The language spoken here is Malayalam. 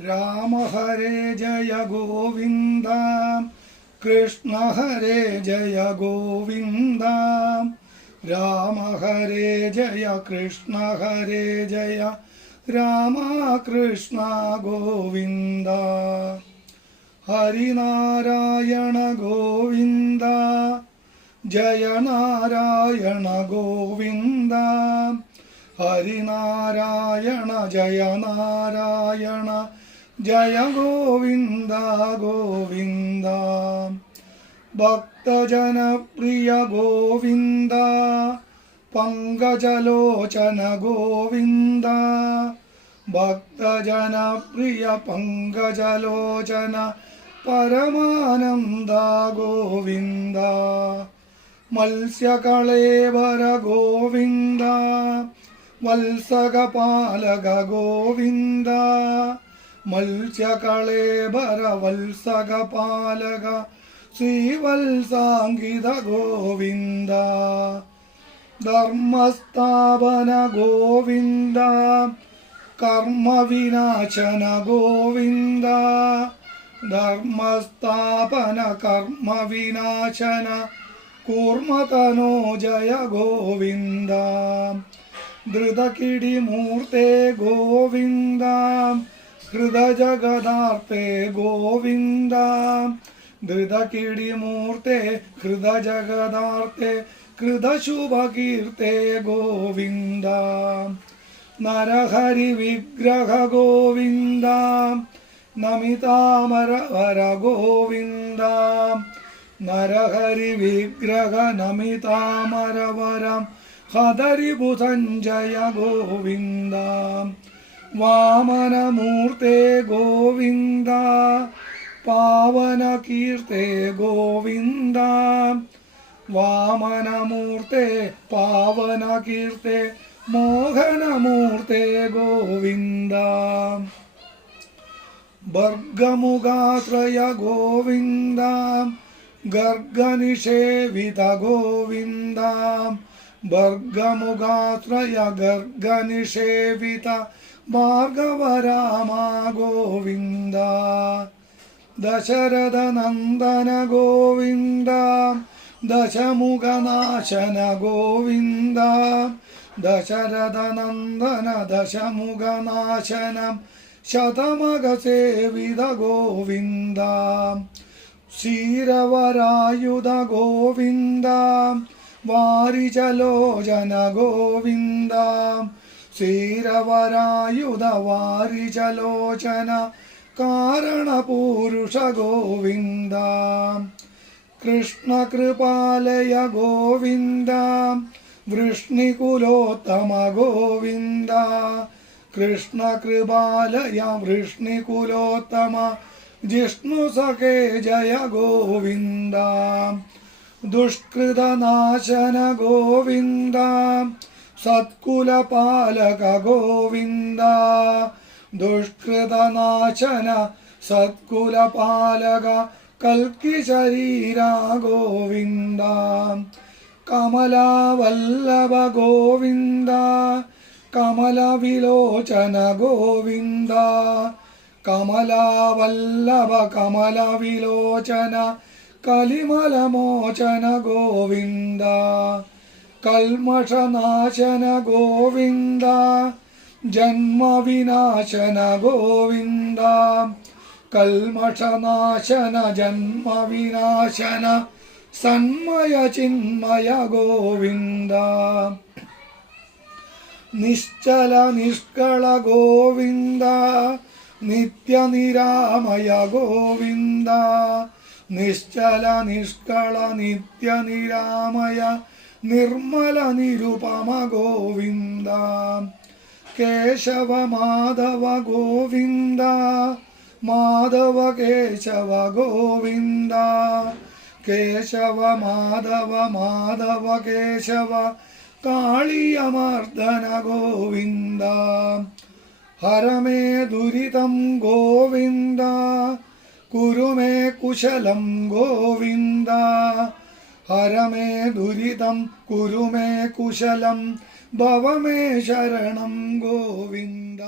രാമ ഹരേ ജയ ഗോവിന്ദ. കൃഷ്ണ ഹരേ ജയ ഗോവിന്ദ. രാമ ഹരേ ജയ കൃഷ്ണ ഹരേ ജയ രാമ കൃഷ്ണ ഗോവിന്ദ. ഹരിനാരായണ ഗോവിന്ദ. ജയ നാരായണ ഗോവിന്ദ. ഹരിനാരായണ ജയ നാരായണ ജയ ഗോവിന്ദ ഗോവിന്ദ. ഭക്തജനപ്രിയ ഗോവിന്ദ പങ്കജലോചന ഗോവിന്ദ. ഭക്തജനപ്രിയ പങ്കജലോചന പരമാനന്ദ ഗോവിന്ദ. മത്സ്യകളേവര ഗോവിന്ദ. വത്സകപാലക ഗോവിന്ദ മത്സ്യകളേബര വത്സകപാലക ശ്രീവത്സാങ്കിത ഗോവിന്ദ ധർമ്മസ്ഥാപന ഗോവിന്ദ കർമ്മവിനാശന ഗോവിന്ദ ധർമ്മസ്ഥാപന കർമ്മവിനാശന കൂർമതനോ ജയ ഗോവിന്ദ ധൃതകിടിമൂർത്തേ ഗോവിന്ദ. ഹൃദജഗദാർത്തേ ഗോവിന്ദ. ധൃതകിടിമൂർത്തേ ഹൃദജഗദാർത്തേ കൃതശുഭകീർത്തേ ഗോവിന്ദ. നരഹരി വിഗ്രഹ ഗോവിന്ദ. നമിതാമര വര ഗോവിന്ദ. നരഹരി വിഗ്രഹ നമിതാമര വരം ഹതരി ബുധഞ്ജയ ഗോവിന്ദ വാമനമൂർത്തേ ഗോവിന്ദ പാവന കീർത്തേ ഗോവിന്ദ വാമനമൂർത്തേ പാവന കീർത്തേ മോഹനമൂർത്തേ ഗോവിന്ദ. ഭർഗമുഖാശ്രയ ഗോവിന്ദ ഗർഗനിഷേവിത ഗോവിന്ദ ഭർഗമുഖാശ്രയ ഗർഗനിഷേവിത ഭാർഗവരാമ ഗോവിന്ദ ദശരഥ നന്ദന ഗോവിന്ദ ദശമുഖനാശന ഗോവിന്ദ ദശരഥ നന്ദന ദശമുഖനാശനം ശതമകസേവിത ഗോവിന്ദ ക്ഷീരവരായുധ ഗോവിന്ദ വാരിചലോചന ഗോവിന്ദ ക്ഷീരവരായുധ വാരിചലോചന കാരണപൂരുഷ ഗോവിന്ദ കൃഷ്ണകൃപാലയ ഗോവിന്ദ. വൃഷ്ണികുലോത്തമ ഗോവിന്ദ കൃഷ്ണകൃപാലയ വൃഷ്ണികുലോത്തമ. ജിഷ്ണു സഖേ ജയ ഗോവിന്ദ. ദുഷ്കൃതനാശന ഗോവിന്ദ സത്കുലപാലക ഗോവിന്ദ ദുഷ്കൃതനാശന സത്കുലപാലക കൽക്കി ശരീര ഗോവിന്ദ കമലാവല്ലഭ ഗോവിന്ദ കമലവിലോചന ഗോവിന്ദ കമലാവല്ലഭ കമലവിലോചന കലിമലമോചന ഗോവിന്ദ കൽമഷനാശന ഗോവിന്ദ ജന്മവിനാശന ഗോവിന്ദ കൽമഷനാശന ജന്മവിനാശന സന്മയ ചിന്മയ ഗോവിന്ദ നിശ്ചല നിഷ്കള ഗോവിന്ദ നിത്യനിരാമയ ഗോവിന്ദ നിശ്ചല നിഷ്കള നിത്യ നിരാമയ നിർമ്മല നിരുപമ ഗോവിന്ദ. കേശവ മാധവ ഗോവിന്ദ. മാധവ കേശവ ഗോവിന്ദ. കേശവ മാധവ മാധവ കേശവ കാളിയമർദ്ദന ഗോവിന്ദ. ഹരമേ ദുരിതം ഗോവിന്ദ. കുരുമേ കുശലം ഗോവിന്ദ. ഹരമേ ദുരിതം കുരുമേ കുശലം ഭവമേ ശരണം ഗോവിന്ദ.